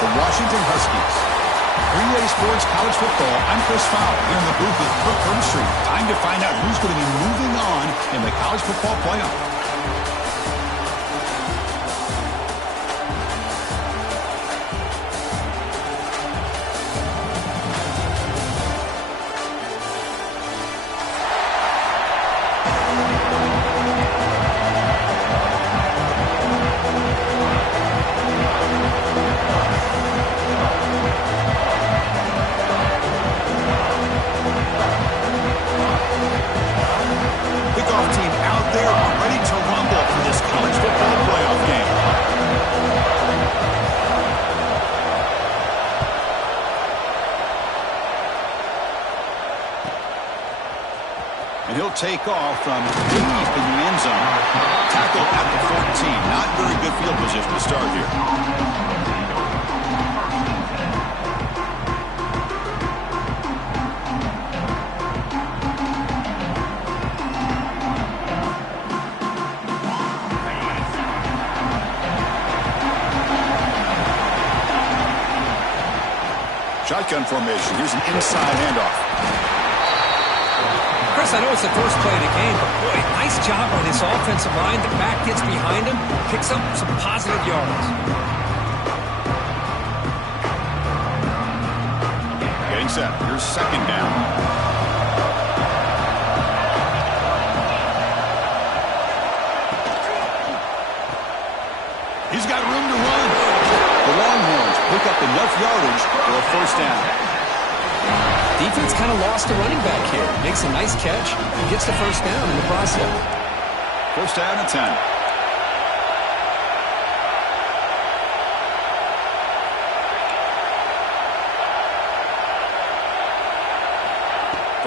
the Washington Huskies. 3A Sports College Football, I'm Chris Fowler here in the booth with Brooke Herbstreit. Time to find out who's going to be moving on in the college football playoff. Take off from deep in the end zone. Tackle at the 14. Not very good field position to start here. Shotgun formation. Here's an inside handoff. Chris, I know it's the first play of the game, but boy, nice job by this offensive line. The back gets behind him, picks up some positive yards. Getting set. Here's second down. He's got room to run. The Longhorns pick up enough yardage for a first down. Defense kind of lost the running back here. Makes a nice catch and gets the first down in the process. First down and 10.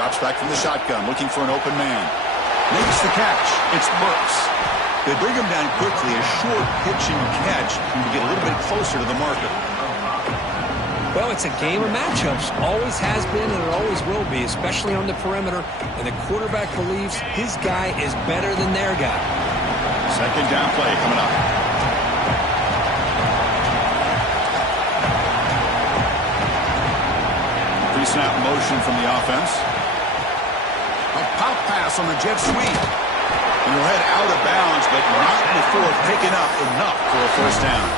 Drops back from the shotgun, looking for an open man. Makes the catch. It's Burks. They bring him down quickly. A short pitch and catch to get a little bit closer to the marker. Well, it's a game of matchups. Always has been and it always will be, especially on the perimeter. And the quarterback believes his guy is better than their guy. Second down play coming up. Pre-snap motion from the offense. A pop pass on the jet sweep. And he'll head out of bounds, but not before picking up enough for a first down.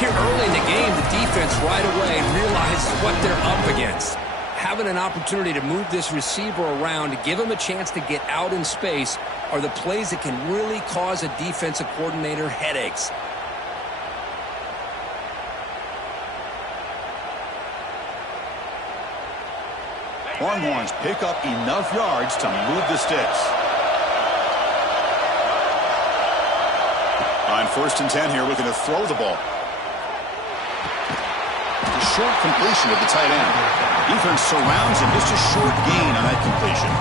Here early in the game, the defense right away realizes what they're up against. Having an opportunity to move this receiver around to give him a chance to get out in space are the plays that can really cause a defensive coordinator headaches. Longhorns pick up enough yards to move the sticks. On first and 10 here, looking to throw the ball. A short completion of the tight end. Defense surrounds him. Just a short gain on that completion.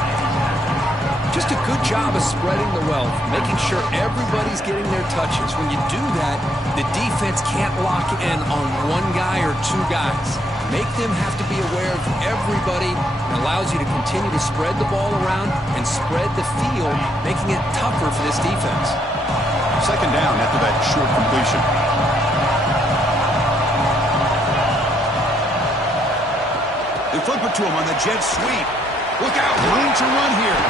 Just a good job of spreading the wealth, making sure everybody's getting their touches. When you do that, the defense can't lock in on one guy or two guys. Make them have to be aware of everybody. It allows you to continue to spread the ball around and spread the field, making it tougher for this defense. Second down after that short completion. They flip it to him on the jet sweep. Look out, room to run here.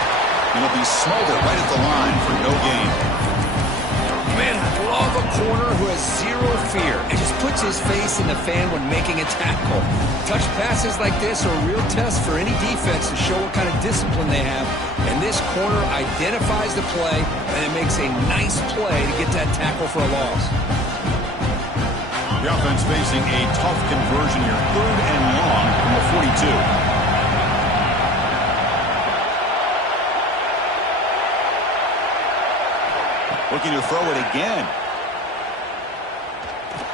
And he'll be smothered right at the line for no gain. Man, I love a corner who has zero fear and just puts his face in the fan when making a tackle. Touch passes like this are a real test for any defense to show what kind of discipline they have. And this corner identifies the play, and it makes a nice play to get that tackle for a loss. The offense facing a tough conversion here. Third and long from the 42. Looking to throw it again.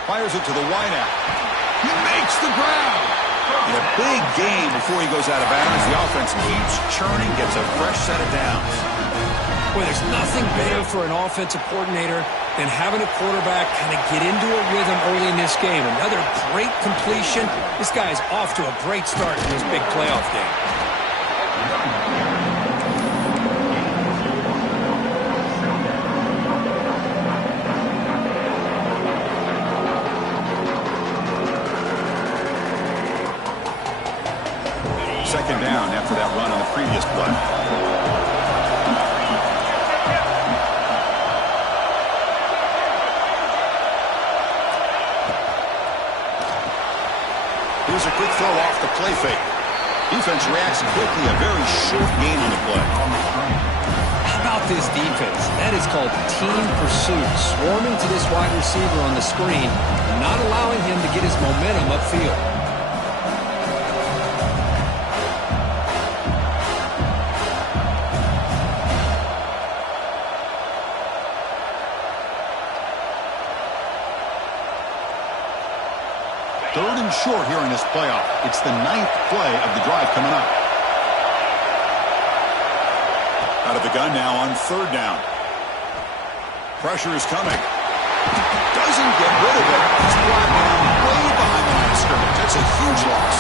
Fires it to the wideout. He makes the grab. And a big gain before he goes out of bounds. The offense keeps churning, gets a fresh set of downs. Boy, there's nothing better for an offensive coordinator than having a quarterback kind of get into a rhythm early in this game. Another great completion. This guy is off to a great start in this big playoff game. Second down after that run on the previous play. Here's a quick throw off the play fake. Defense reacts quickly. A very short gain on the play. How about this defense? That is called team pursuit. Swarming to this wide receiver on the screen, not allowing him to get his momentum upfield. Third and short here in this playoff. It's the 9th play of the drive coming up. Out of the gun now on third down. Pressure is coming. Doesn't get rid of it. He's brought down way behind the line of scrimmage. That's a huge loss.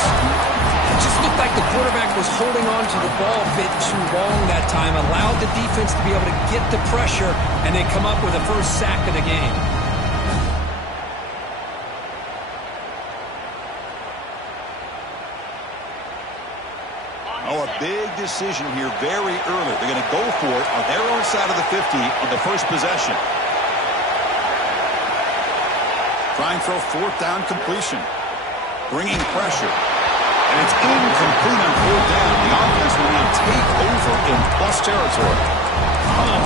It just looked like the quarterback was holding on to the ball a bit too long that time. Allowed the defense to be able to get the pressure, and they come up with the first sack of the game. Oh, a big decision here very early. They're going to go for it on their own side of the 50 on the first possession. Trying for a fourth down completion. Bringing pressure. And it's incomplete on fourth down. The offense will now take over in plus territory. Oh,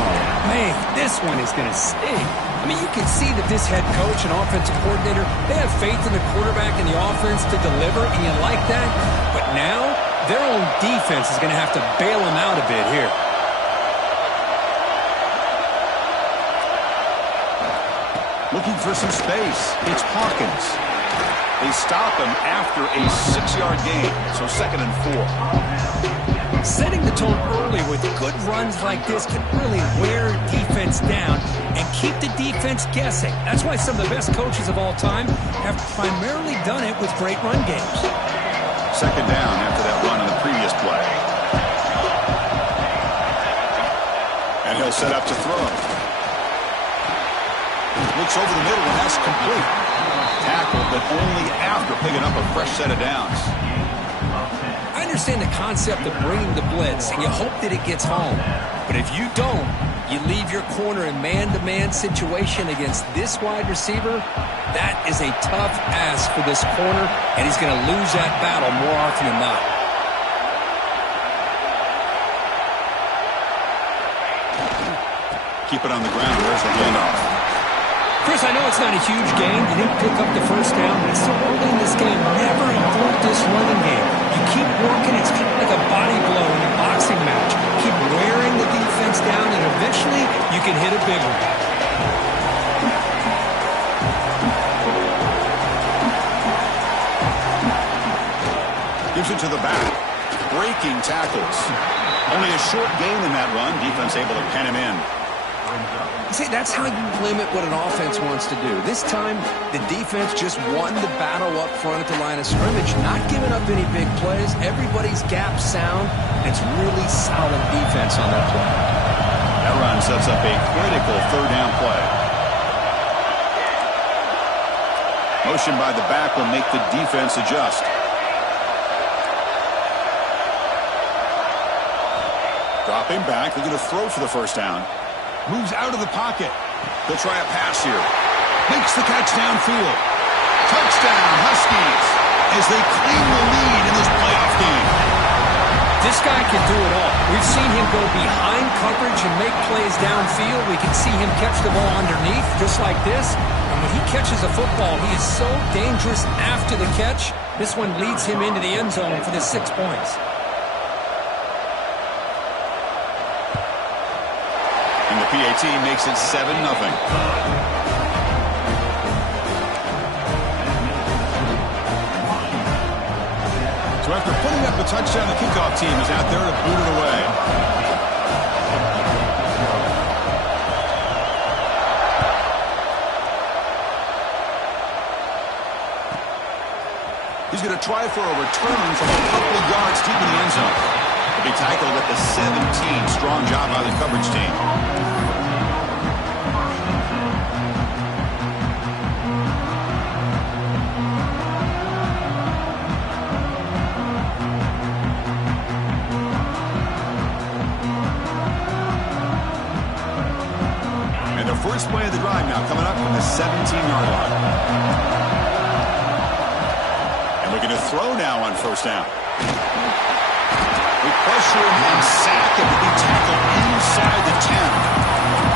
man, this one is going to sting. I mean, you can see that this head coach and offensive coordinator, they have faith in the quarterback and the offense to deliver, and you like that. But now, their own defense is going to have to bail them out a bit here. Looking for some space. It's Hawkins. They stop him after a 6-yard gain, so 2nd and 4. Setting the tone early with good runs like this can really wear defense down and keep the defense guessing. That's why some of the best coaches of all time have primarily done it with great run games. Second down after that run on the previous play. And he'll set up to throw. Looks over the middle, and that's complete. Tackle, but only after picking up a fresh set of downs. I understand the concept of bringing the blitz, and you hope that it gets home. But if you don't, you leave your corner in man-to-man situation against this wide receiver. That is a tough ask for this corner, and he's going to lose that battle more often than not. Keep it on the ground. There's the handoff. Chris, I know it's not a huge game. You didn't pick up the first down, but it's so early in this game. Never abort this running game. You keep working. It's kind of like a body blow in a boxing match. Keep wearing the defense down, and eventually you can hit a big one. Gives it to the back. Breaking tackles. Only a short gain in that run. Defense able to pen him in. See, that's how you limit what an offense wants to do. This time, the defense just won the battle up front at the line of scrimmage, not giving up any big plays. Everybody's gap sound. It's really solid defense on that play. That run sets up a critical third down play. Motion by the back will make the defense adjust. Dropping back, looking to throw for the first down. Moves out of the pocket. They'll try a pass here. Makes the catch downfield. Touchdown, Huskies, as they claim the lead in this playoff game. This guy can do it all. We've seen him go behind coverage and make plays downfield. We can see him catch the ball underneath, just like this. And when he catches a football, he is so dangerous after the catch. This one leads him into the end zone for the 6 points. And the PAT makes it 7-0. So after putting up a touchdown, the kickoff team is out there to boot it away. He's going to try for a return from a couple of yards deep in the end zone. He'll be tackled at the 17. Strong job by the coverage team. first play of the drive now coming up from the 17-yard line. And looking to throw now on first down. We pressure him and sack him to be tackled inside the 10.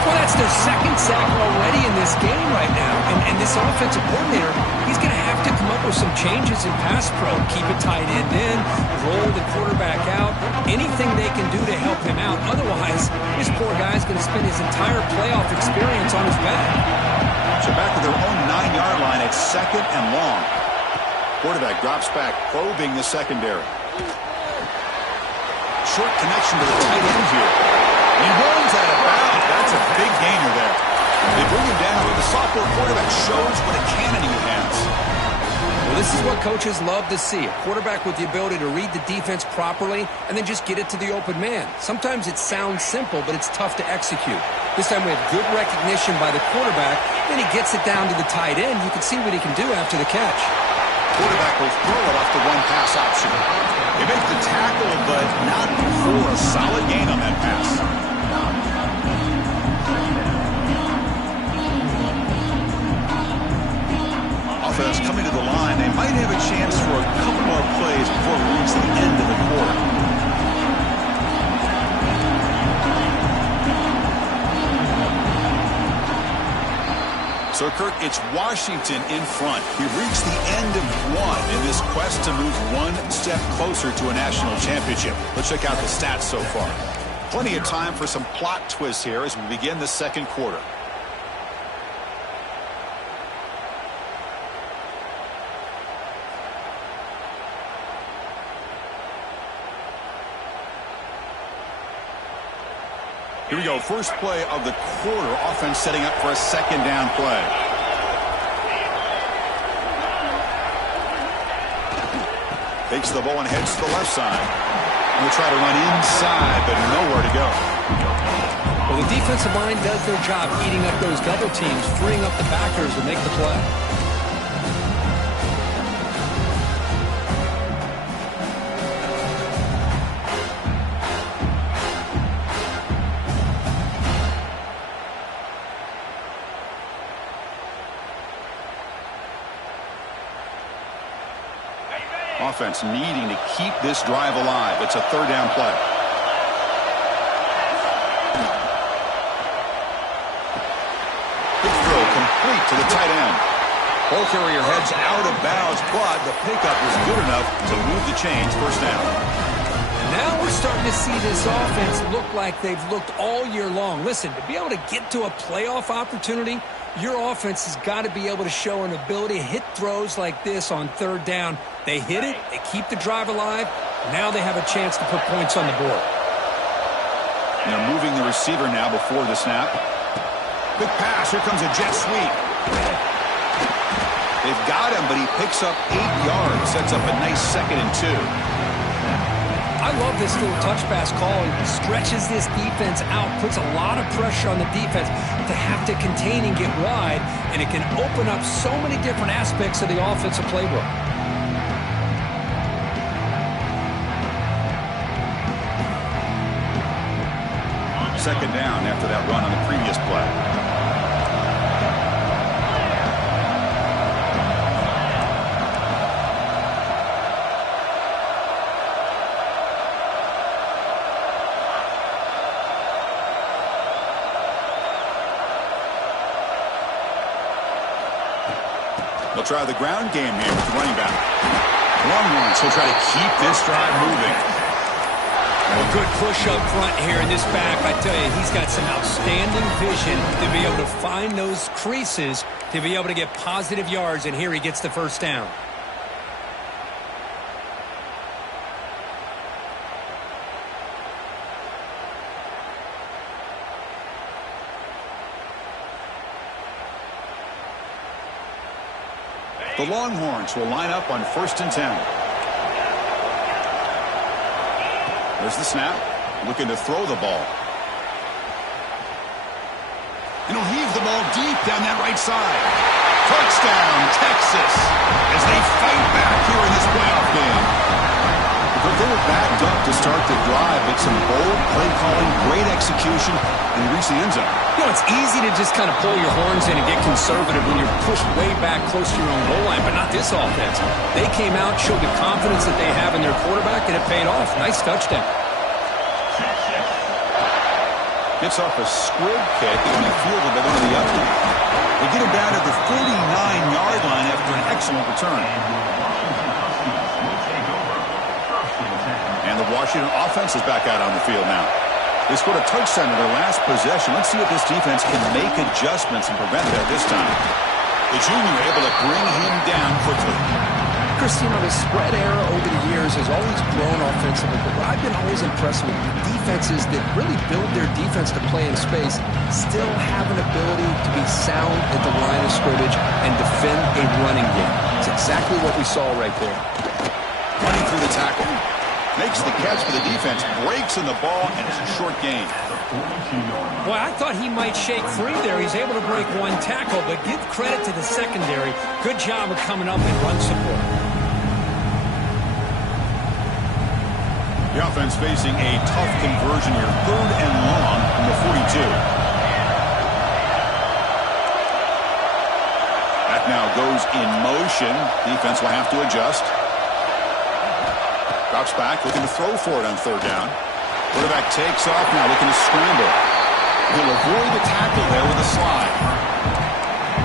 Well, that's their second sack already in this game right now. And this offensive coordinator, he's going to have to come up with some changes in pass pro. Keep a tight end in, roll the quarterback out, anything they can do to help him out. Otherwise, this poor guy's going to spend his entire playoff experience on his back. So back to their own 9-yard line at second and long. Quarterback drops back, probing the secondary. Short connection to the tight end here. He runs out of bounds. That's a big gainer there. They bring him down, but the sophomore quarterback shows what a cannon he has. Well, this is what coaches love to see. A quarterback with the ability to read the defense properly and then just get it to the open man. Sometimes it sounds simple, but it's tough to execute. This time we have good recognition by the quarterback. Then he gets it down to the tight end. You can see what he can do after the catch. Quarterback will throw it off the one-pass option. They make the tackle, but not before a solid gain on that pass. Offense coming to the line. They might have a chance for a couple more plays before we reach the end of the quarter. So, Kirk, it's Washington in front. We've reached the end of one in this quest to move one step closer to a national championship. Let's check out the stats so far. Plenty of time for some plot twists here as we begin the second quarter. Here we go. First play of the quarter. Offense setting up for a second down play. Takes the ball and heads to the left side. And we'll try to run inside, but nowhere to go. Well, the defensive line does their job eating up those double teams, freeing up the backers to make the play. Offense needing to keep this drive alive. It's a third down play. Good throw complete to the tight end. Ball carrier heads out of bounds, but the pickup was good enough to move the chains. First down. Now we're starting to see this offense look like they've looked all year long. Listen, to be able to get to a playoff opportunity, your offense has got to be able to show an ability to hit throws like this on third down. They hit it, they keep the drive alive, now they have a chance to put points on the board. And they're moving the receiver now before the snap. Quick pass, here comes a jet sweep. They've got him, but he picks up 8 yards, sets up a nice 2nd and 2. I love this little touch pass call. It stretches this defense out, puts a lot of pressure on the defense to have to contain and get wide, and it can open up so many different aspects of the offensive playbook. Second down after that run on the previous play. They'll try the ground game here with the running back. Longhorns will try to keep this drive moving. A good push up front here in this back. I tell you, he's got some outstanding vision to be able to find those creases, to be able to get positive yards, and here he gets the first down. The Longhorns will line up on 1st and 10. There's the snap, looking to throw the ball. And he'll heave the ball deep down that right side. Touchdown, Texas, as they fight back here in this playoff game. But they were backed up to start the drive, but some bold play calling, great execution, and reach the end zone. You know, it's easy to just kind of pull your horns in and get conservative when you're pushed way back close to your own goal line, but not this offense. They came out, showed the confidence that they have in their quarterback, and it paid off. Nice touchdown. Gets off a squib kick and he fielded by one of the other. They get him down to the 49-yard line after an excellent return. And the Washington offense is back out on the field now. They scored a touchdown in their last possession. Let's see if this defense can make adjustments and prevent that this time. The junior able to bring him down quickly. Chris, you know, the spread era over the years has always grown offensively, but what I've been always impressed with defenses that really build their defense to play in space still have an ability to be sound at the line of scrimmage and defend a running game. It's exactly what we saw right there. Running through the tackle. Makes the catch for the defense. Breaks in the ball, and it's a short gain. Boy, I thought he might shake free there. He's able to break one tackle, but give credit to the secondary. Good job of coming up and run support. The offense facing a tough conversion here. 3rd and long from the 42. That now goes in motion. Defense will have to adjust. Drops back, looking to throw for it on 3rd down. Quarterback takes off now, looking to scramble. He'll avoid the tackle there with a slide.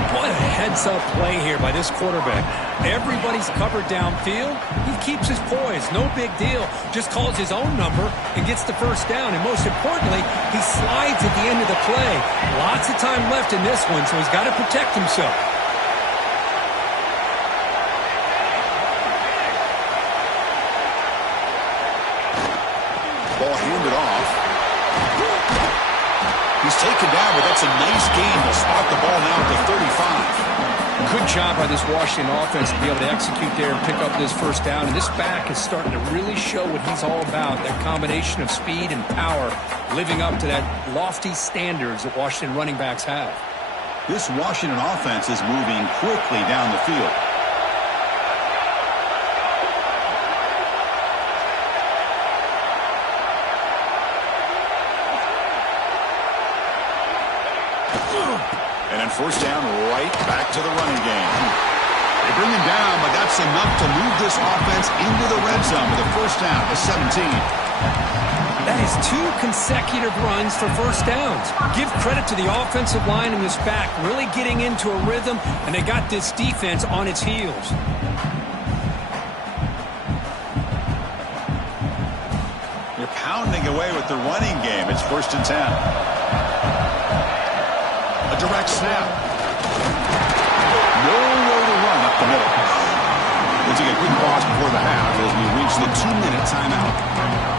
What a heads-up play here by this quarterback. Everybody's covered downfield. He keeps his poise. No big deal. Just calls his own number and gets the first down. And most importantly, he slides at the end of the play. Lots of time left in this one, so he's got to protect himself. Ball handed off. He's taken down, but that's a nice gain. They'll spot the ball now at the 35. Good job by this Washington offense to be able to execute there and pick up this first down. And this back is starting to really show what he's all about, that combination of speed and power, living up to that lofty standards that Washington running backs have. This Washington offense is moving quickly down the field. And then first down, right back to the running game. They bring him down, but that's enough to move this offense into the red zone with a first down to 17. That is 2 consecutive runs for first downs. Give credit to the offensive line and this back really getting into a rhythm, and they got this defense on its heels. They're pounding away with the running game. It's 1st and 10. A direct snap. Nowhere to run up the middle. We'll take a quick pause before the half as we reach the 2-minute timeout.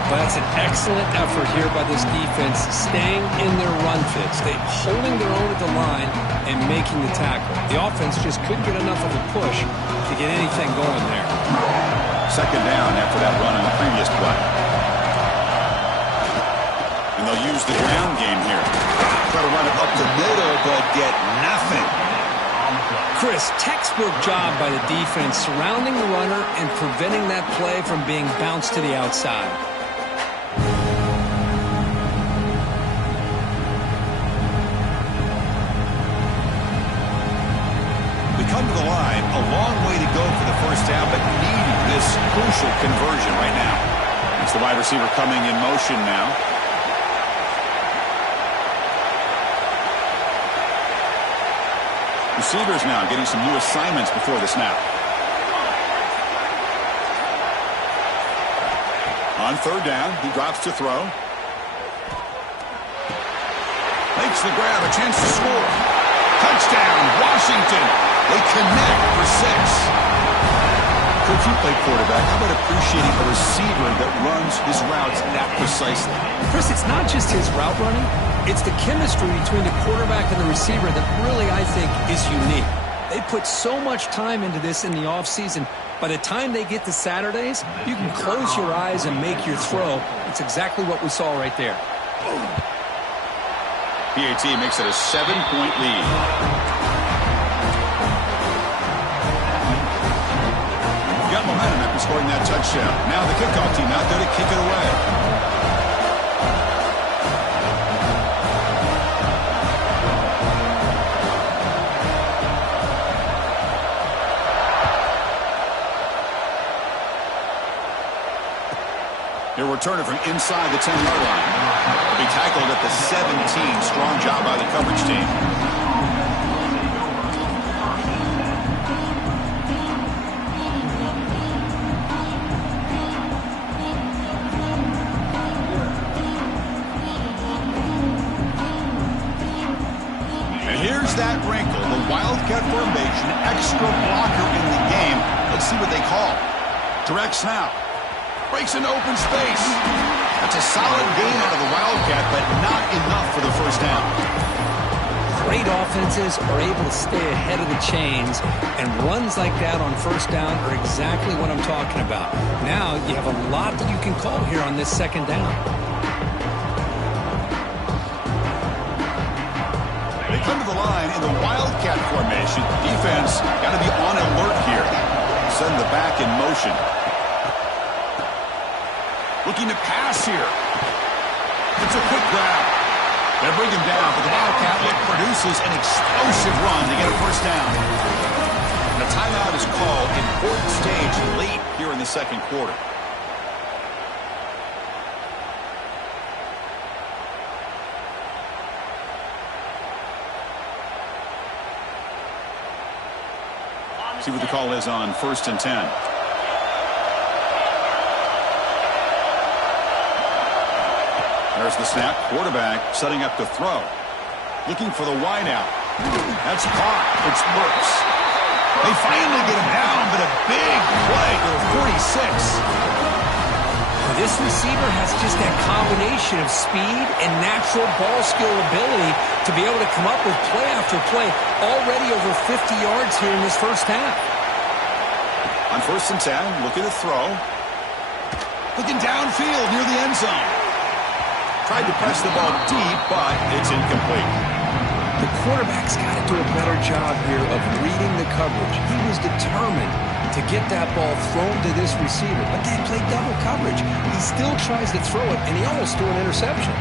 But that's an excellent effort here by this defense, staying in their run fits. They holding their own at the line and making the tackle. The offense just couldn't get enough of a push to get anything going there. 2nd down after that run on the previous play. And they'll use the ground game here. Try to run it up the middle, but get nothing. Chris, textbook job by the defense surrounding the runner and preventing that play from being bounced to the outside. We come to the line, a long way to go for the first down, but needing this crucial conversion right now. It's the wide receiver coming in motion now. Receivers now getting some new assignments before the snap. On 3rd down, he drops to throw. Makes the grab, a chance to score. Touchdown, Washington. They connect for 6. Coach, you play quarterback. How about appreciating a receiver that runs his routes that precisely? Chris, it's not just his route running. It's the chemistry between the quarterback and the receiver that really, I think, is unique. They put so much time into this in the offseason. By the time they get to Saturdays, you can close your eyes and make your throw. It's exactly what we saw right there. PAT makes it a 7-point lead. Got momentum after scoring scoring that touchdown. Now the kickoff team out there to kick it away. He'll return it from inside the 10-yard line. He'll be tackled at the 17. Strong job by the coverage team. And here's that wrinkle. The Wildcat formation, extra blocker in the game. Let's see what they call. Direct snap. Breaks into open space. That's a solid gain out of the Wildcat, but not enough for the first down. Great offenses are able to stay ahead of the chains, and runs like that on first down are exactly what I'm talking about. Now you have a lot that you can call here on this second down. They come to the line in the Wildcat formation. Defense got to be on alert here. Send the back in motion. Looking to pass here. It's a quick grab. They bring him down, but the Wildcat produces an explosive run to get a first down. And a timeout is called. Important stage late here in the second quarter. See what the call is on 1st and 10. There's the snap. Quarterback setting up to throw. Looking for the wide out. That's caught. It's Burks. They finally get him down, but a big play to the 46. This receiver has just that combination of speed and natural ball skill ability to be able to come up with play after play. Already over 50 yards here in this first half. On 1st and 10, looking to throw. Looking downfield near the end zone. Tried to press the ball deep, but it's incomplete. The quarterback's got to do a better job here of reading the coverage. He was determined to get that ball thrown to this receiver, but they played double coverage. He still tries to throw it, and he almost threw an interception.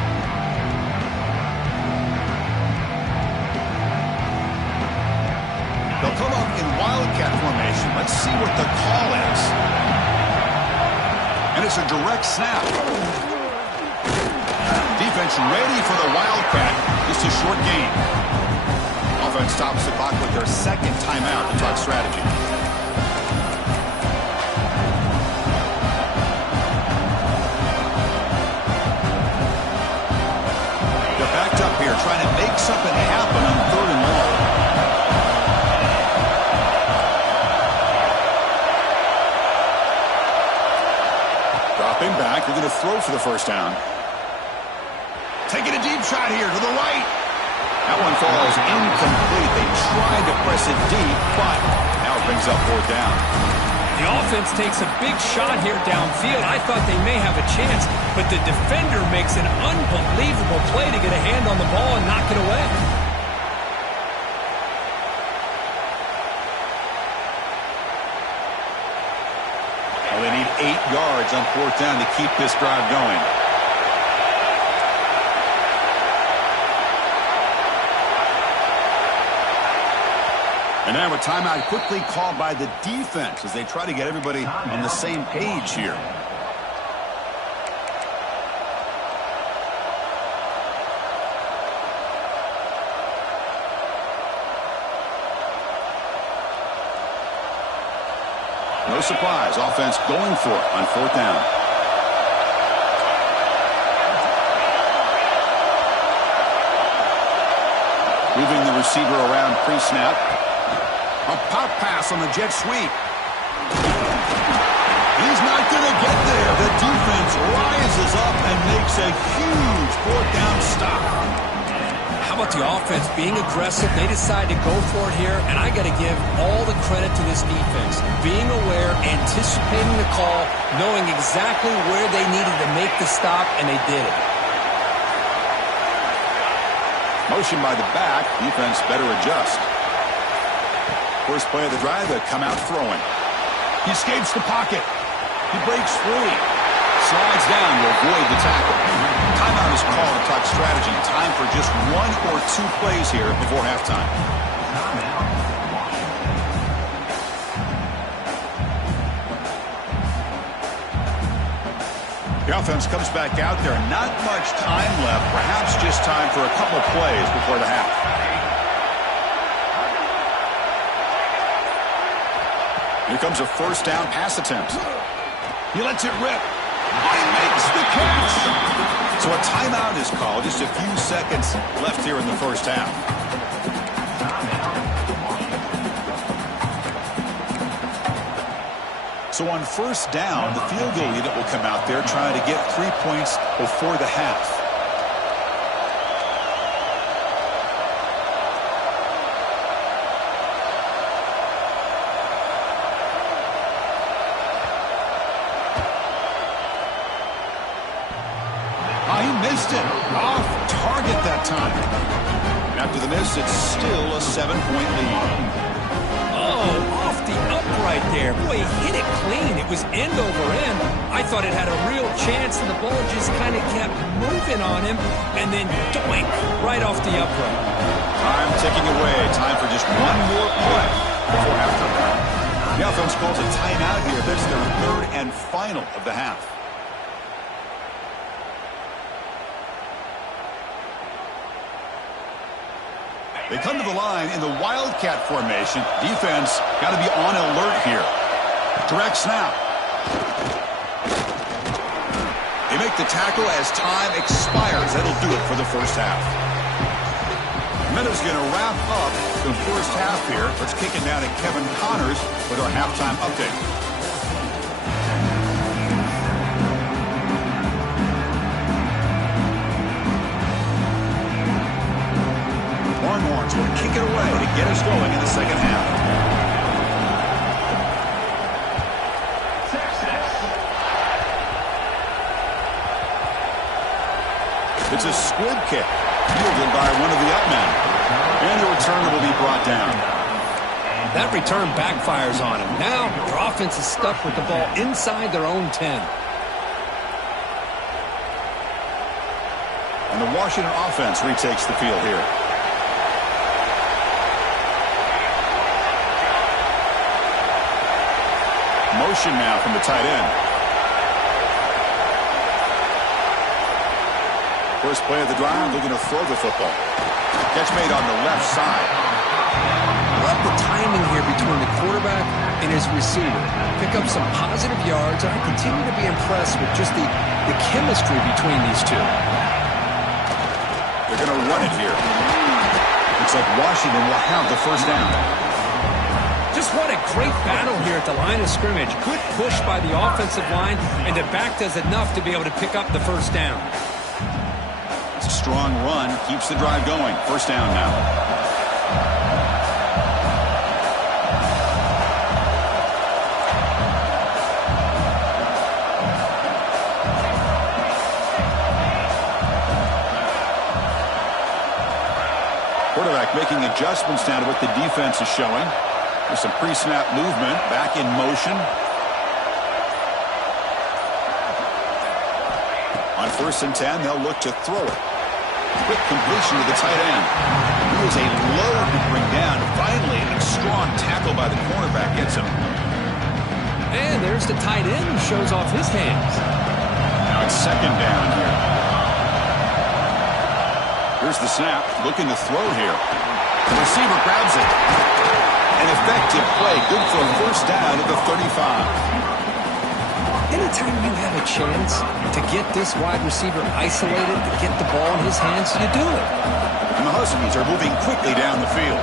They'll come up in Wildcat formation. Let's see what the call is. And it's a direct snap. Defense ready for the Wildcat. Just a short gain. Offense stops the clock with their second timeout to talk strategy. They're backed up here trying to make something happen on 3rd and long. Dropping back. They're going to throw for the first down. Taking a deep shot here to the right. That one falls incomplete. They tried to press it deep, but now it brings up 4th down. The offense takes a big shot here downfield. I thought they may have a chance, but the defender makes an unbelievable play to get a hand on the ball and knock it away. Well, they need 8 yards on 4th down to keep this drive going. And now a timeout quickly called by the defense as they try to get everybody on the same page here. No surprise. Offense going for it on 4th down. Moving the receiver around pre-snap. A pop pass on the jet sweep. He's not going to get there. The defense rises up and makes a huge 4th down stop. How about the offense being aggressive? They decide to go for it here, and I got to give all the credit to this defense. Being aware, anticipating the call, knowing exactly where they needed to make the stop, and they did it. Motion by the back. Defense better adjust. First play of the drive, they come out throwing. He escapes the pocket. He breaks free. Slides down to avoid the tackle. Timeout is called to talk strategy. Time for just 1 or 2 plays here before halftime. The offense comes back out there. Not much time left. Perhaps just time for a couple plays before the half. Here comes a first down pass attempt. He lets it rip. He makes the catch. So a timeout is called. Just a few seconds left here in the first half. So on first down, the field goal unit will come out there trying to get 3 points before the half. He missed it. Off target that time. And after the miss, it's still a 7-point lead. Oh, off the upright there. Boy, he hit it clean. It was end over end. I thought it had a real chance, and the ball just kind of kept moving on him, and then doink, right off the upright. Time ticking away. Time for just one more play before halftime. The offense calls a timeout here. That's their third and final of the half. They come to the line in the Wildcat formation. Defense got to be on alert here. Direct snap. They make the tackle as time expires. That'll do it for the first half. Meadows going to wrap up the first half here. Let's kick it down to Kevin Connors with our halftime update. Longhorns will kick it away to get us going in the second half. It's a squib kick, fielded by one of the up men. And the returner will be brought down. That return backfires on him. Now, their offense is stuck with the ball inside their own 10. And the Washington offense retakes the field here. Motion now from the tight end. First play of the drive, they're going to throw the football. Catch made on the left side. Love the timing here between the quarterback and his receiver. Pick up some positive yards, and I continue to be impressed with just the chemistry between these two. They're going to run it here. Looks like Washington will have the first down. Just what a great battle here at the line of scrimmage. Good push by the offensive line, and the back does enough to be able to pick up the first down. It's a strong run. Keeps the drive going. First down now. Quarterback making adjustments now to what the defense is showing. There's some pre-snap movement, back in motion. On first and 10, they'll look to throw it. Quick completion to the tight end. He was a load to bring down. Finally, a strong tackle by the cornerback gets him. And there's the tight end who shows off his hands. Now it's second down here. Here's the snap, looking to throw here. The receiver grabs it. An effective play, good for a first down at the 35. Anytime you have a chance to get this wide receiver isolated, to get the ball in his hands, you do it. And the Huskies are moving quickly down the field.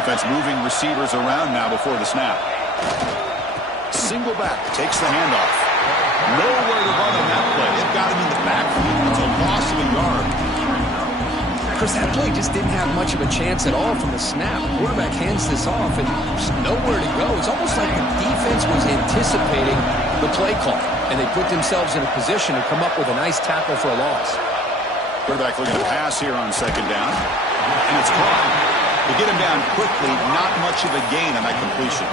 Offense moving receivers around now before the snap. Single back, takes the handoff. Nowhere to run on that play. They've got him in the backfield. It's a loss of a yard. Chris, that play just didn't have much of a chance at all from the snap. Quarterback hands this off, and there's nowhere to go. It's almost like the defense was anticipating the play call, and they put themselves in a position to come up with a nice tackle for a loss. Quarterback looking to pass here on second down, and it's caught. They get him down quickly, not much of a gain on that completion.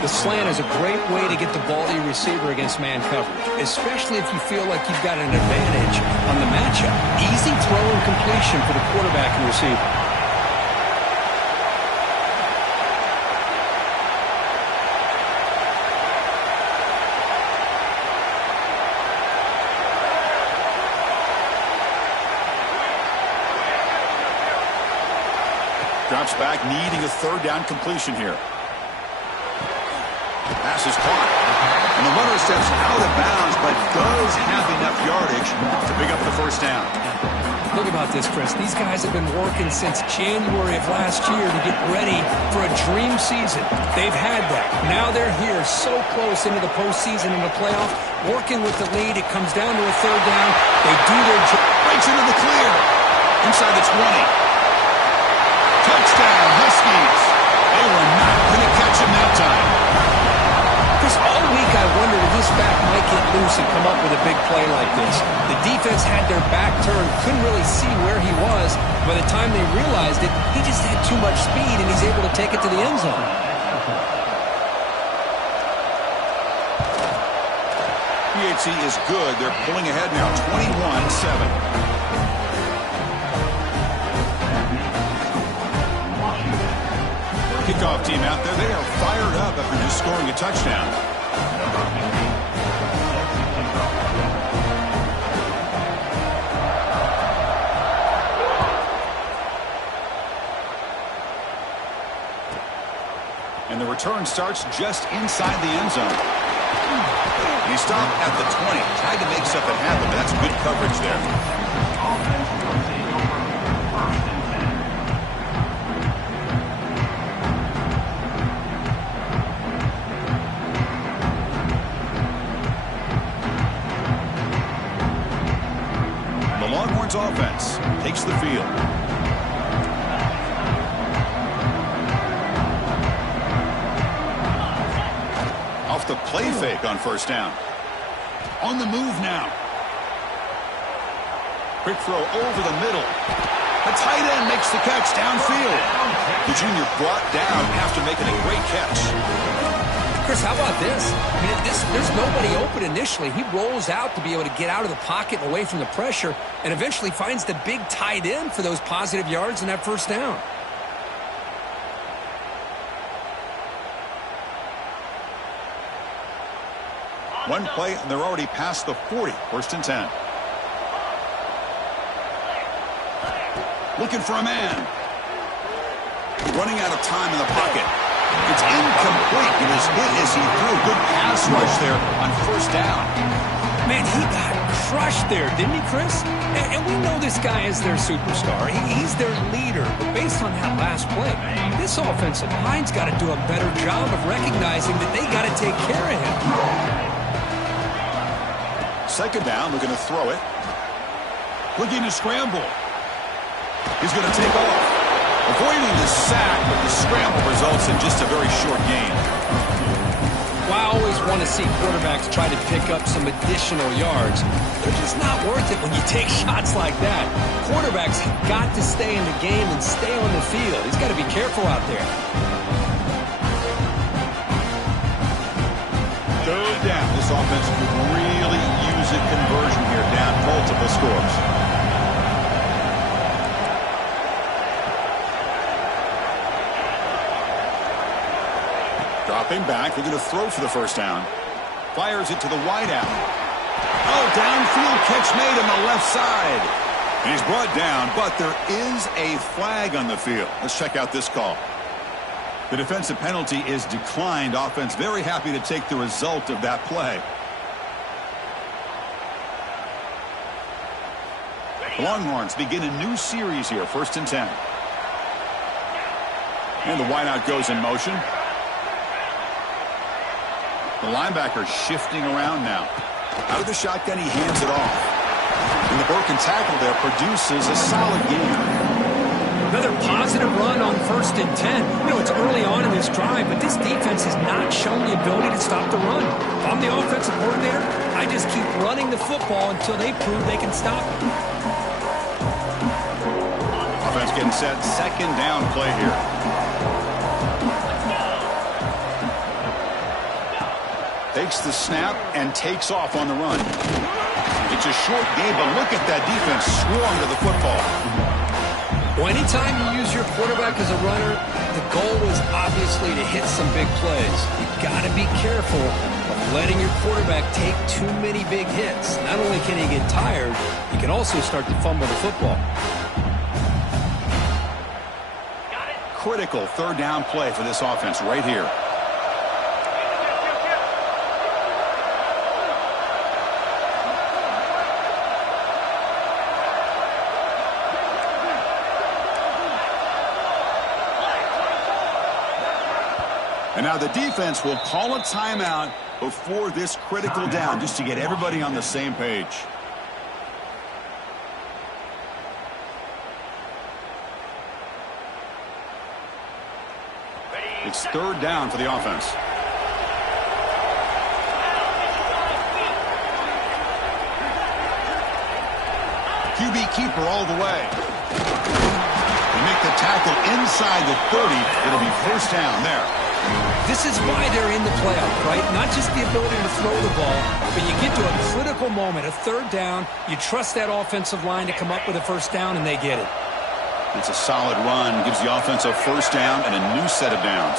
The slant is a great way to get the ball to your receiver against man coverage, especially if you feel like you've got an advantage on the matchup. Easy throw and completion for the quarterback and receiver. Drops back, needing a third down completion here. Pass is caught. And the runner steps out of bounds, but does have enough yardage to pick up the first down. Look about this, Chris. These guys have been working since January of last year to get ready for a dream season. They've had that. Now they're here so close into the postseason and the playoff, working with the lead. It comes down to a third down. They do their job. Breaks into the clear. Inside the 20. Touchdown, Huskies. They were not going to catch him that time. Chris, all week I wondered if this back might get loose and come up with a big play like this. The defense had their back turned, couldn't really see where he was. By the time they realized it, he just had too much speed, and he's able to take it to the end zone. PHC is good. They're pulling ahead now, 21-7. Kickoff team out there. They are fired up after just scoring a touchdown. And the return starts just inside the end zone. And he stopped at the 20. Tried to make something happen, but that's good coverage there. Offense takes the field. Off the play fake on first down. On the move now. Quick throw over the middle. The tight end makes the catch downfield. The junior brought down after making a great catch. Chris, how about this? I mean, there's nobody open initially. He rolls out to be able to get out of the pocket and away from the pressure and eventually finds the big tight end for those positive yards and that first down. One play, and they're already past the 40. First and 10. Looking for a man. Running out of time in the pocket. It's incomplete. It is hit as he threw. Good pass rush there on first down. Man, he got crushed there, didn't he, Chris? And we know this guy is their superstar. He's their leader. But based on that last play, this offensive line's got to do a better job of recognizing that they got to take care of him. Second down, they're going to throw it. Looking to scramble. He's going to take off. Avoiding the sack, but the scramble results in just a very short gain. Well, I always want to see quarterbacks try to pick up some additional yards. They're just not worth it when you take shots like that. Quarterbacks have got to stay in the game and stay on the field. He's got to be careful out there. Third down. This offense could really use a conversion here, down multiple scores. Dropping back, they're going to throw for the first down. Fires it to the wideout. Oh, downfield catch made on the left side. And he's brought down, but there is a flag on the field. Let's check out this call. The defensive penalty is declined. Offense very happy to take the result of that play. The Longhorns begin a new series here, first and 10. And the wideout goes in motion. The linebacker shifting around now. Out of the shotgun, he hands it off. And the broken tackle there produces a solid gain. Another positive run on first and 10. You know, it's early on in this drive, but this defense has not shown the ability to stop the run. If I'm the offensive coordinator, I just keep running the football until they prove they can stop it. Offense getting set. Second down play here. Takes the snap and takes off on the run. It's a short game, but look at that defense swarm to the football. Well, anytime you use your quarterback as a runner, the goal is obviously to hit some big plays. You've got to be careful of letting your quarterback take too many big hits. Not only can he get tired, he can also start to fumble the football. Critical third down play for this offense right here. And now the defense will call a timeout before this critical down, just to get everybody on the same page. It's third down for the offense. QB keeper all the way. They make the tackle inside the 30. It'll be first down there. This is why they're in the playoff, right? Not just the ability to throw the ball, but you get to a critical moment, a third down, you trust that offensive line to come up with a first down, and they get it. It's a solid run, gives the offense a first down and a new set of downs.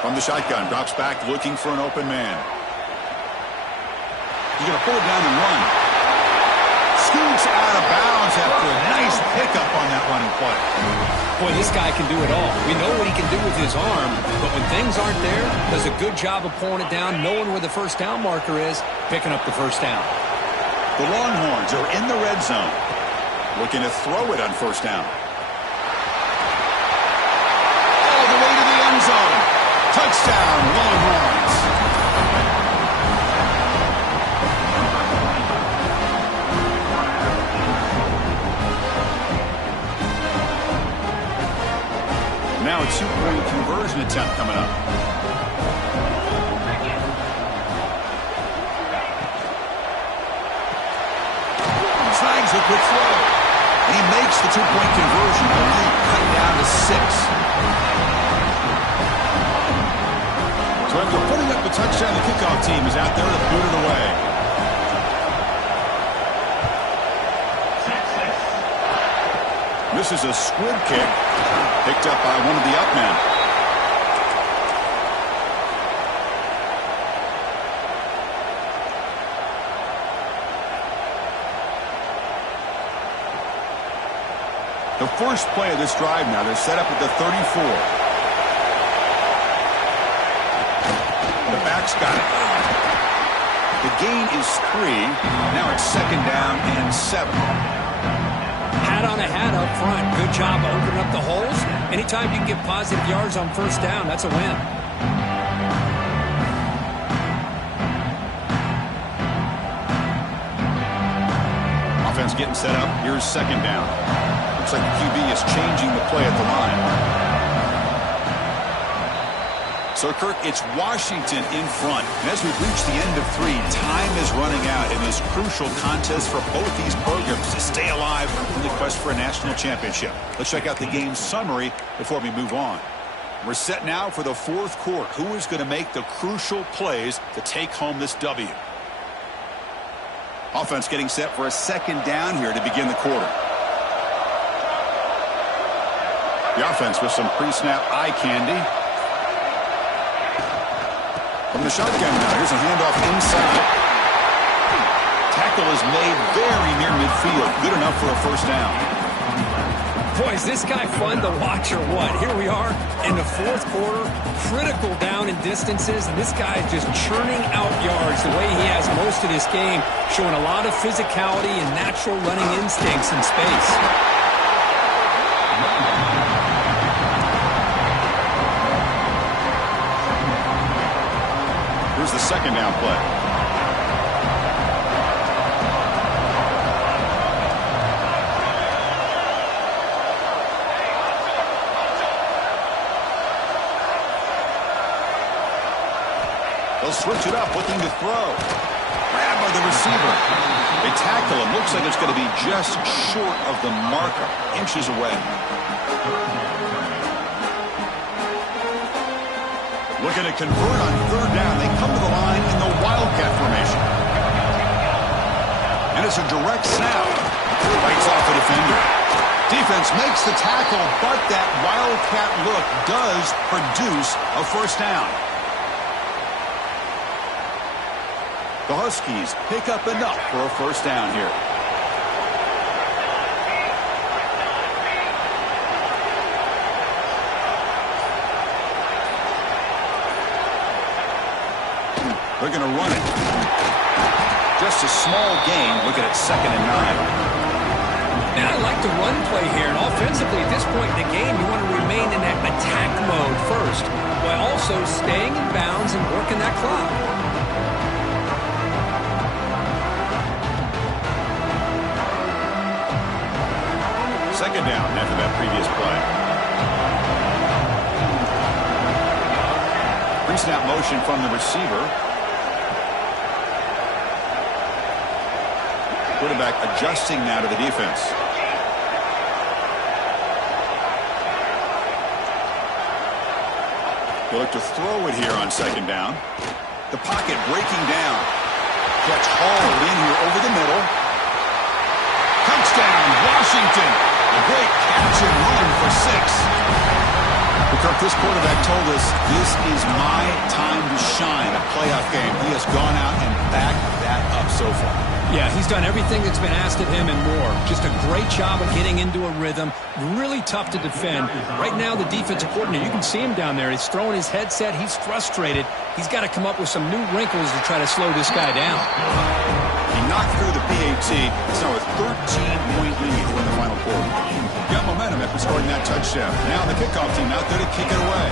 From the shotgun, drops back looking for an open man. He's going to pull it down and run. Scoots out of bounds after a nice pickup on that running play. Boy, this guy can do it all. We know what he can do with his arm, but when things aren't there, does a good job of pulling it down, knowing where the first down marker is, picking up the first down. The Longhorns are in the red zone, looking to throw it on first down. All the way to the end zone. Touchdown, Longhorns. Now a two-point conversion attempt coming up. Snags a quick throw. And he makes the two-point conversion. The lead cut down to 6. So after putting up the touchdown, the kickoff team is out there to boot it away. This is a squib kick picked up by one of the up men. The first play of this drive now, they're set up at the 34. The back's got it. The gain is 3. Now it's second down and 7. Hat on a hat up front. Good job opening up the holes. Anytime you can get positive yards on first down, that's a win. Offense getting set up. Here's second down. Looks like the QB is changing the play at the line. So, Kirk, it's Washington in front. And as we've reached the end of 3, time is running out in this crucial contest for both these programs to stay alive in the quest for a national championship. Let's check out the game summary before we move on. We're set now for the fourth quarter. Who is going to make the crucial plays to take home this W? Offense getting set for a second down here to begin the quarter. The offense with some pre-snap eye candy. From the shotgun now, here's a handoff inside. Tackle is made very near midfield. Good enough for a first down. Boy, is this guy fun to watch or what? Here we are in the fourth quarter, critical down in distances, and this guy is just churning out yards the way he has most of this game, showing a lot of physicality and natural running instincts in space. Here's the second down play. They'll switch it up, looking to throw. Grabbed by the receiver. They tackle him. Looks like it's going to be just short of the marker, inches away. Looking to convert on third down. They come to the line in the Wildcat formation. And it's a direct snap. Bites off the defender. Defense makes the tackle, but that Wildcat look does produce a first down. The Huskies pick up enough for a first down here. They're going to run it. Just a small gain. Looking at 2nd and 9. And I like the run play here. And offensively, at this point in the game, you want to remain in that attack mode first, while also staying in bounds and working that clock. Second down after that previous play. Pre-snap motion from the receiver. Quarterback adjusting now to the defense. They look to throw it here on 2nd down. The pocket breaking down. Catch hauled in here over the middle. Touchdown, Washington. A great catch and run for 6. Kirk, this quarterback told us this is my time to shine, a playoff game. He has gone out and backed that up so far. Yeah, he's done everything that's been asked of him and more. Just a great job of getting into a rhythm. Really tough to defend. Right now, the defensive coordinator, you can see him down there. He's throwing his headset. He's frustrated. He's got to come up with some new wrinkles to try to slow this guy down. He knocked through the PAT. It's now a 13-point lead in the final quarter. Got momentum after scoring that touchdown. Now the kickoff team out there to kick it away.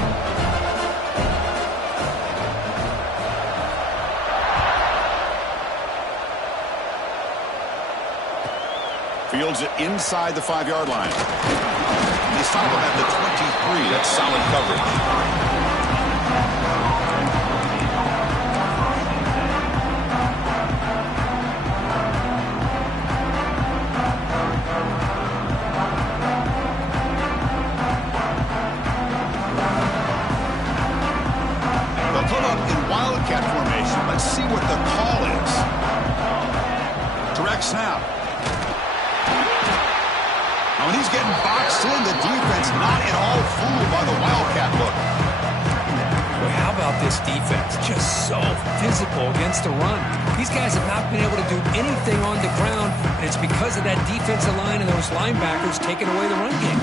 Fields it inside the 5-yard line. They stop him at the 23. That's solid coverage. Wildcat formation. Let's see what the call is. Direct snap. Now when he's getting boxed in, the defense not at all fooled by the Wildcat look. Well, how about this defense? Just so physical against the run. These guys have not been able to do anything on the ground, and it's because of that defensive line and those linebackers taking away the run game.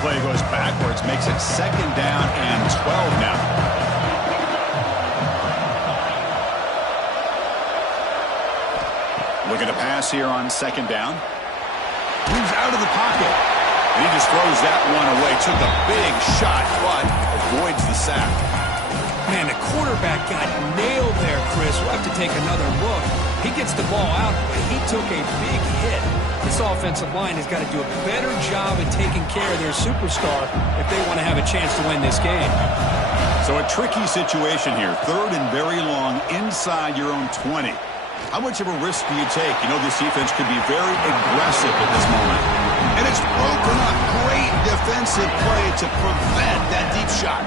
Play goes backwards, makes it 2nd down and 12 now. Looking to pass here on 2nd down. Moves out of the pocket. And he just throws that one away. Took a big shot, but avoids the sack. Man, the quarterback got nailed there, Chris. We'll have to take another look. He gets the ball out, but he took a big hit. This offensive line has got to do a better job at taking care of their superstar if they want to have a chance to win this game. So a tricky situation here. 3rd and very long inside your own 20. How much of a risk do you take? You know this defense could be very aggressive at this moment. And it's broken up. Great defensive play to prevent that deep shot.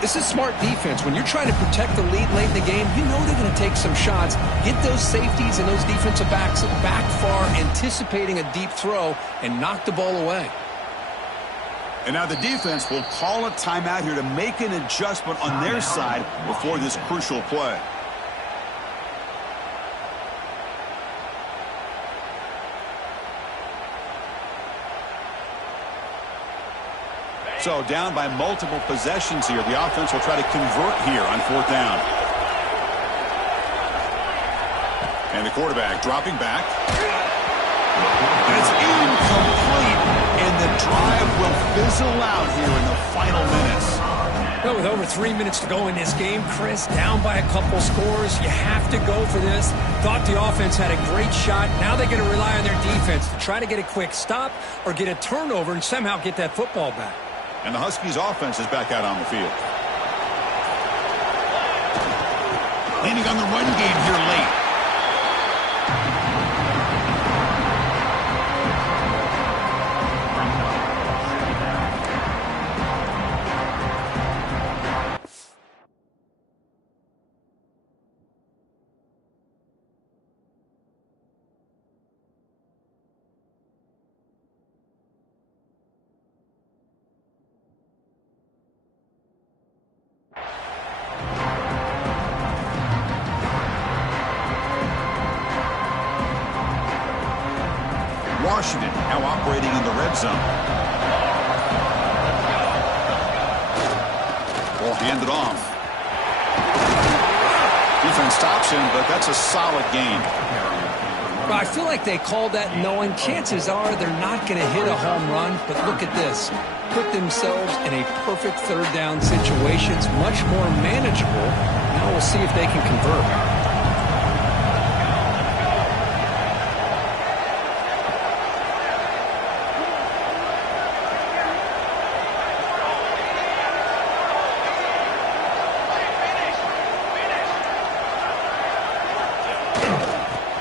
This is smart defense. When you're trying to protect the lead late in the game, you know they're going to take some shots. Get those safeties and those defensive backs back far, anticipating a deep throw, and knock the ball away. And now the defense will call a timeout here to make an adjustment on their side before this crucial play. So down by multiple possessions here. The offense will try to convert here on 4th down. And the quarterback dropping back. And it's incomplete. And the drive will fizzle out here in the final minutes. Well, with over 3 minutes to go in this game, Chris, down by a couple scores, you have to go for this. Thought the offense had a great shot. Now they're going to rely on their defense to try to get a quick stop or get a turnover and somehow get that football back. And the Huskies offense is back out on the field. Leaning on the run game here late. Washington now operating in the red zone. Ball handed off. Defense stops him, but that's a solid gain. Well, I feel like they called that knowing chances are they're not going to hit a home run, but look at this. Put themselves in a perfect third down situation. It's much more manageable. Now we'll see if they can convert.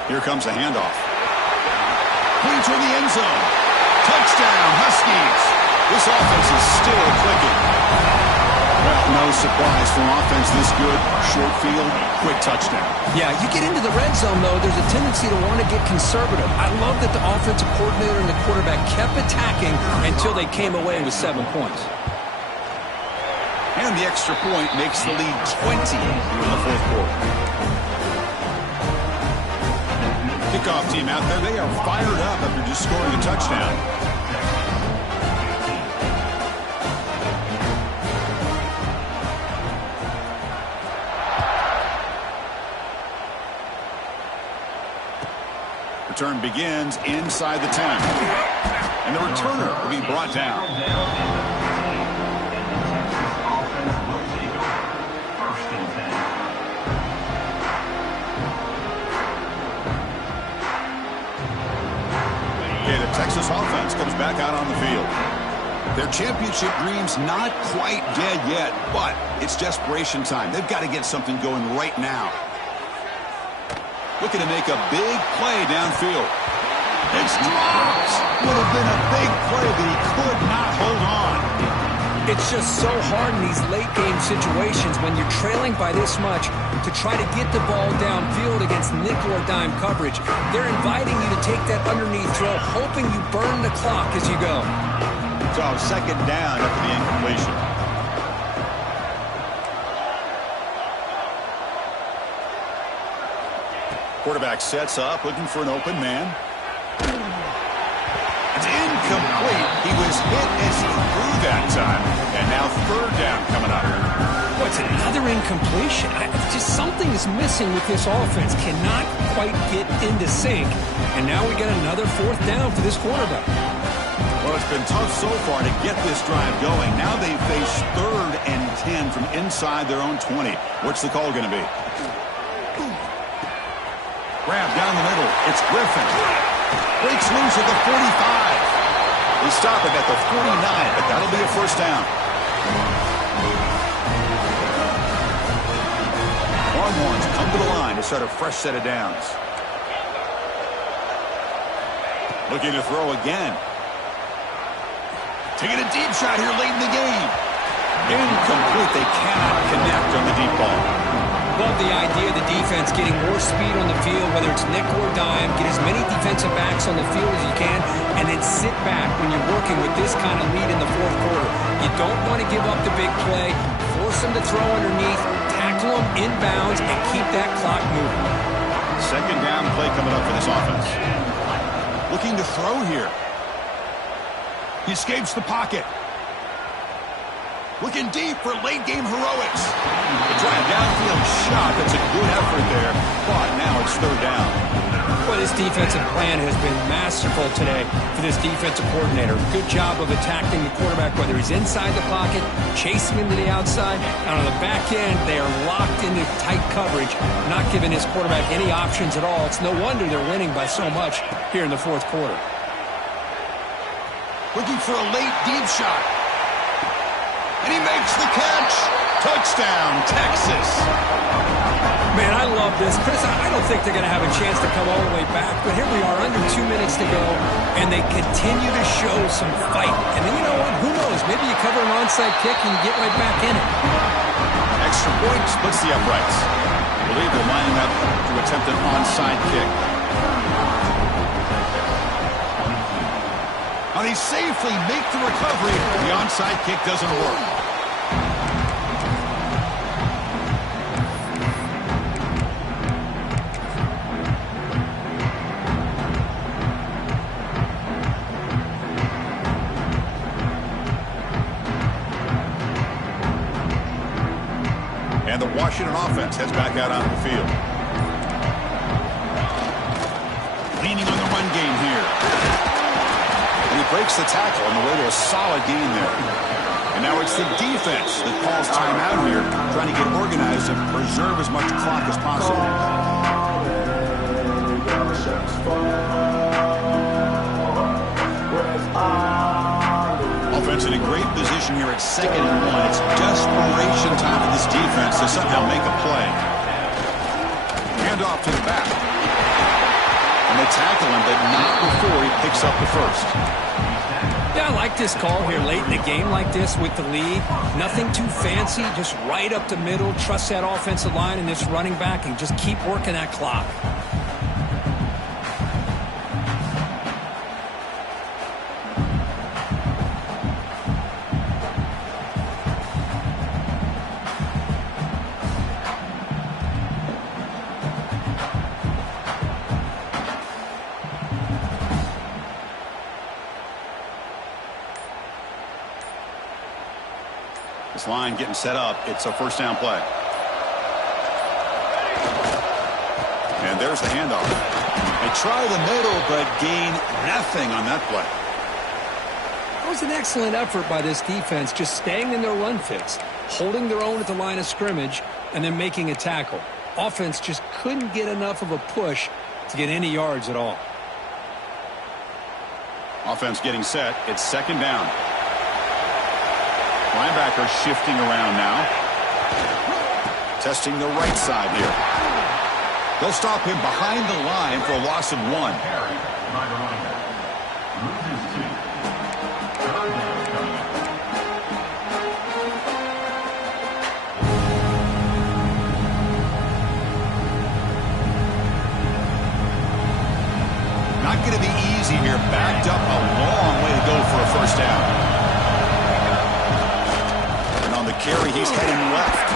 Here comes a handoff. Clean toward the end zone. Touchdown, Huskies. This offense is still clicking. Well, no surprise for an offense this good. Short field, quick touchdown. Yeah, you get into the red zone, though, there's a tendency to want to get conservative. I love that the offensive coordinator and the quarterback kept attacking until they came away with 7 points. And the extra point makes the lead 20 here in the fourth quarter. Kickoff team out there, they are fired up after just scoring a touchdown. Return begins inside the 10. And the returner will be brought down. Texas offense comes back out on the field. Their championship dreams not quite dead yet, but it's desperation time. They've got to get something going right now. Looking to make a big play downfield. It's dropped. Would have been a big play, but he could not hold on. It's just so hard in these late-game situations when you're trailing by this much to try to get the ball downfield against nickel or dime coverage. They're inviting you to take that underneath throw, hoping you burn the clock as you go. So second down after the incompletion. Quarterback sets up, looking for an open man. It's incomplete. He was hit as he threw that time. And now third down coming up. What's another incompletion? Just something is missing with this offense. Cannot quite get into sync. And now we got another fourth down for this quarterback. Well, it's been tough so far to get this drive going. Now they face 3rd and 10 from inside their own 20. What's the call going to be? Grab down the middle. It's Griffin. Breaks loose at the 45. They stop it at the 49, but that'll be a first down. Longhorns come to the line to start a fresh set of downs. Looking to throw again. Taking a deep shot here late in the game. Incomplete. They cannot connect on the deep ball. Love the idea of the defense getting more speed on the field, whether it's nickel or dime, get as many defensive backs on the field as you can, and then sit back when you're working with this kind of lead in the fourth quarter. You don't want to give up the big play, force them to throw underneath, tackle them inbounds, and keep that clock moving. Second down play coming up for this offense. Looking to throw here. He escapes the pocket. Looking deep for late-game heroics. The drive downfield shot. That's a good effort there. But now it's third down. Well, this defensive plan has been masterful today for this defensive coordinator. Good job of attacking the quarterback, whether he's inside the pocket, chasing him to the outside, and on the back end, they are locked into tight coverage, not giving his quarterback any options at all. It's no wonder they're winning by so much here in the fourth quarter. Looking for a late deep shot. And he makes the catch. Touchdown, Texas. Man, I love this. Chris, I don't think they're going to have a chance to come all the way back, but here we are, under 2 minutes to go, and they continue to show some fight. And then you know what? Who knows? Maybe you cover an onside kick and you get right back in it. Extra point splits the uprights. I believe they're lining up to attempt an onside kick. Now they safely make the recovery. The onside kick doesn't work. And the Washington offense heads back out onto the field. Leaning on the run game here. And he breaks the tackle on the way to a solid gain there. And now it's the defense that calls timeout here, trying to get organized and preserve as much clock as possible. Offense in a great position here at 2nd and 1. It's desperation time of this defense to somehow make a play. Hand off to the back. And they tackle him, but not before he picks up the first. Yeah, I like this call here late in the game like this with the lead. Nothing too fancy, just right up the middle. Trust that offensive line and this running back and just keep working that clock. This line getting set up. It's a first down play. And there's the handoff. They try the middle, but gain nothing on that play. That was an excellent effort by this defense, just staying in their run fits, holding their own at the line of scrimmage, and then making a tackle. Offense just couldn't get enough of a push to get any yards at all. Offense getting set. It's 2nd down. Linebacker shifting around now. Testing the right side here. They'll stop him behind the line for a loss of 1. Not going to be easy here. Backed up a long way to go for a first down. Carry, he's heading left.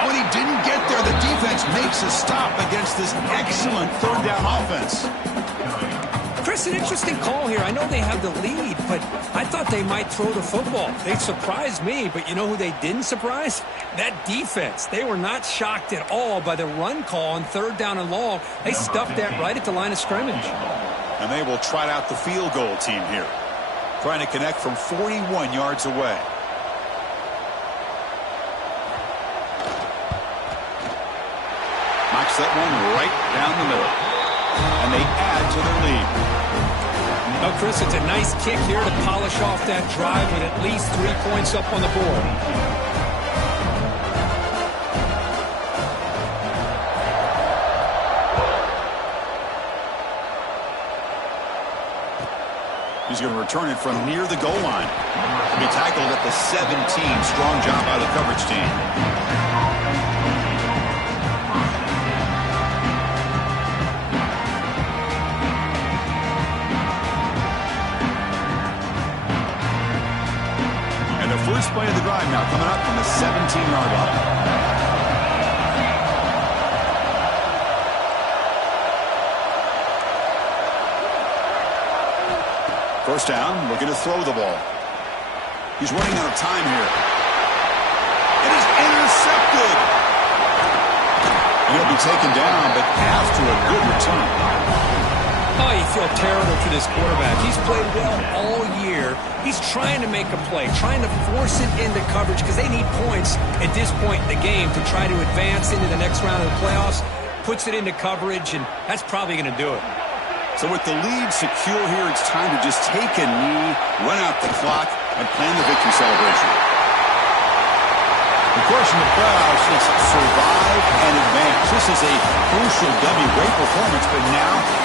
Oh, and he didn't get there. The defense makes a stop against this excellent 3rd down offense. Chris, an interesting call here. I know they have the lead, but I thought they might throw the football. They surprised me, but you know who they didn't surprise? That defense. They were not shocked at all by the run call on 3rd down and long. They stuffed that right at the line of scrimmage. And they will trot out the field goal team here, trying to connect from 41 yards away. Knocks that one right down the middle. And they add to their lead. Well, Chris, it's a nice kick here to polish off that drive with at least 3 points up on the board. He's going to return it from near the goal line. He'll be tackled at the 17. Strong job by the coverage team. First play of the drive now coming up from the 17-yard line. First down, looking to throw the ball. He's running out of time here. It is intercepted. And he'll be taken down, but after a good return. 3 Oh, you feel terrible for this quarterback. He's played well all year. He's trying to make a play, trying to force it into coverage because they need points at this point in the game to try to advance into the next round of the playoffs. Puts it into coverage, and that's probably going to do it. So with the lead secure here, it's time to just take a knee, run out the clock, and plan the victory celebration. Of course, in the playoffs, it's survive and advance. This is a crucial W. Great performance, but now